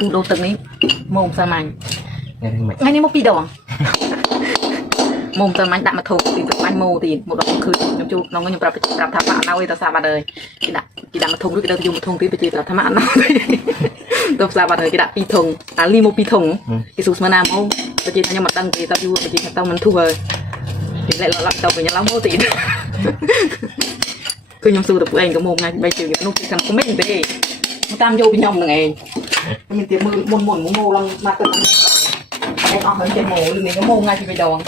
tu đâu từng ấy mồm sao mày nghe thấy mày ngay đi một pi đầu mồm sao mày đạm mà thùng thì tụi anh mô thì một đoạn khứ nhóm chú nó có nhiều tập thảm bạn nào ấy tao sao bà đời cái đạm mà thùng cái đâu dùng một thùng tí bị tập thảm bạn nào tao sao bà đời cái đạm pi thùng limo pi thùng cái súp mà nam không tao chỉ thay mặt đăng thì tao vui tao chỉ tao mình thu về thì lại là tao phải nhận lắm mô tí cứ nhóm sư tập của anh có mồm ngay bây giờ nó không không biết gì thế tam vô bên nhom này mình tiệm môn môn môn môn lăng mà tự em ở trên mồ mình có môn ngay thì bây giờ